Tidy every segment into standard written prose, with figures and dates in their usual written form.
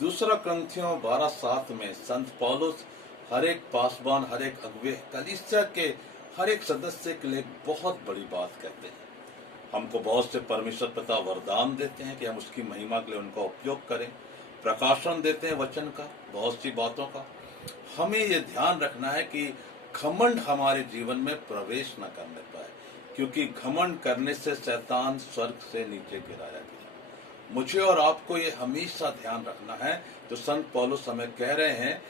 दूसरा ग्रंथियों 12:7 में संत पौलुस हर एक पासवान, हर एक अगुवे, कलीसिया के हर एक सदस्य के लिए बहुत बड़ी बात कहते हैं। हमको बहुत से परमेश्वर पिता वरदान देते हैं कि हम उसकी महिमा के लिए उनका उपयोग करें, प्रकाशन देते हैं वचन का, बहुत सी बातों का। हमें ये ध्यान रखना है कि घमंड हमारे जीवन में प्रवेश न करने पाए, क्योंकि घमंड करने से शैतान स्वर्ग से नीचे गिराया गया। मुझे और आपको ये हमेशा ध्यान रखना है। तो संत पौलुस हमें कह रहे हैं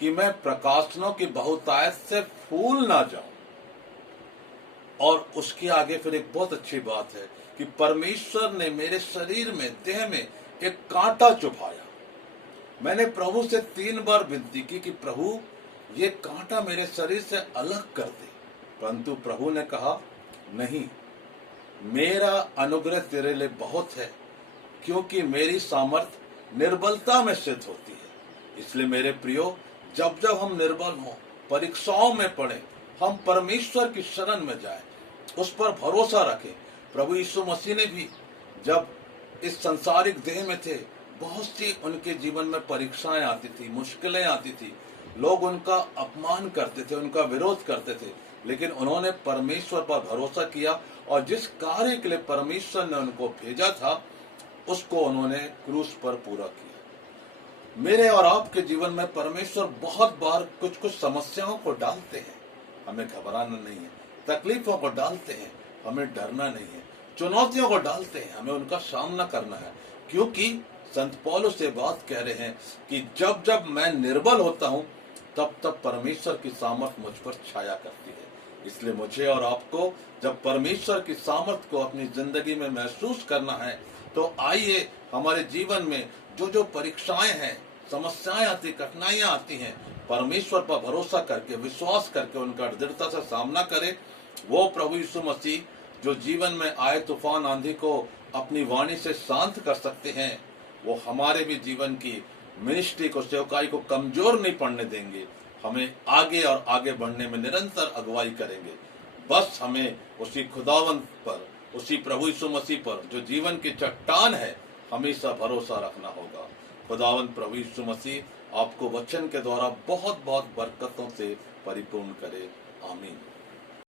कि मैं प्रकाशनों की बहुतायत से फूल ना जाऊं। और उसके आगे फिर एक बहुत अच्छी बात है कि परमेश्वर ने मेरे शरीर में, देह में एक कांटा चुभाया। मैंने प्रभु से 3 बार विनती की कि प्रभु ये कांटा मेरे शरीर से अलग कर दे, परंतु प्रभु ने कहा नहीं, मेरा अनुग्रह तेरे लिए बहुत है, क्योंकि मेरी सामर्थ निर्बलता में सिद्ध होती है। इसलिए मेरे प्रियो, जब जब हम निर्बल हों, परीक्षाओं में पड़े, हम परमेश्वर की शरण में जाएं, उस पर भरोसा रखें। प्रभु यीशु मसीह ने भी जब इस संसारिक देह में थे, बहुत सी उनके जीवन में परीक्षाएं आती थी, मुश्किलें आती थी, लोग उनका अपमान करते थे, उनका विरोध करते थे, लेकिन उन्होंने परमेश्वर पर भरोसा किया और जिस कार्य के लिए परमेश्वर ने उनको भेजा था उसको उन्होंने क्रूस पर पूरा किया। मेरे और आपके जीवन में परमेश्वर बहुत बार कुछ कुछ समस्याओं को डालते हैं, हमें घबराना नहीं है। तकलीफों को डालते हैं, हमें डरना नहीं है। चुनौतियों को डालते हैं, हमें उनका सामना करना है, क्योंकि संत पौलुस से बात कह रहे हैं कि जब जब मैं निर्बल होता हूं, तब तब परमेश्वर की सामर्थ मुझ पर छाया करती है। इसलिए मुझे और आपको जब परमेश्वर की सामर्थ को अपनी जिंदगी में महसूस करना है, तो आइए हमारे जीवन में जो जो परीक्षाएं हैं, समस्याएं आती, कठिनाइयां आती हैं, परमेश्वर पर भरोसा करके, विश्वास करके उनका दृढ़ता से सामना करें। वो प्रभु यीशु मसीह जो जीवन में आए तूफान आंधी को अपनी वाणी से शांत कर सकते हैं, वो हमारे भी जीवन की मिनिस्ट्री को, सेवकाई को कमजोर नहीं पड़ने देंगे। हमें आगे और आगे बढ़ने में निरंतर अगुवाई करेंगे। बस हमें उसी खुदावंत पर, उसी प्रभु यीशु मसीह पर जो जीवन की चट्टान है, हमेशा भरोसा रखना होगा। खुदावंत प्रभु यीशु मसीह आपको वचन के द्वारा बहुत बहुत बरकतों से परिपूर्ण करे। आमीन।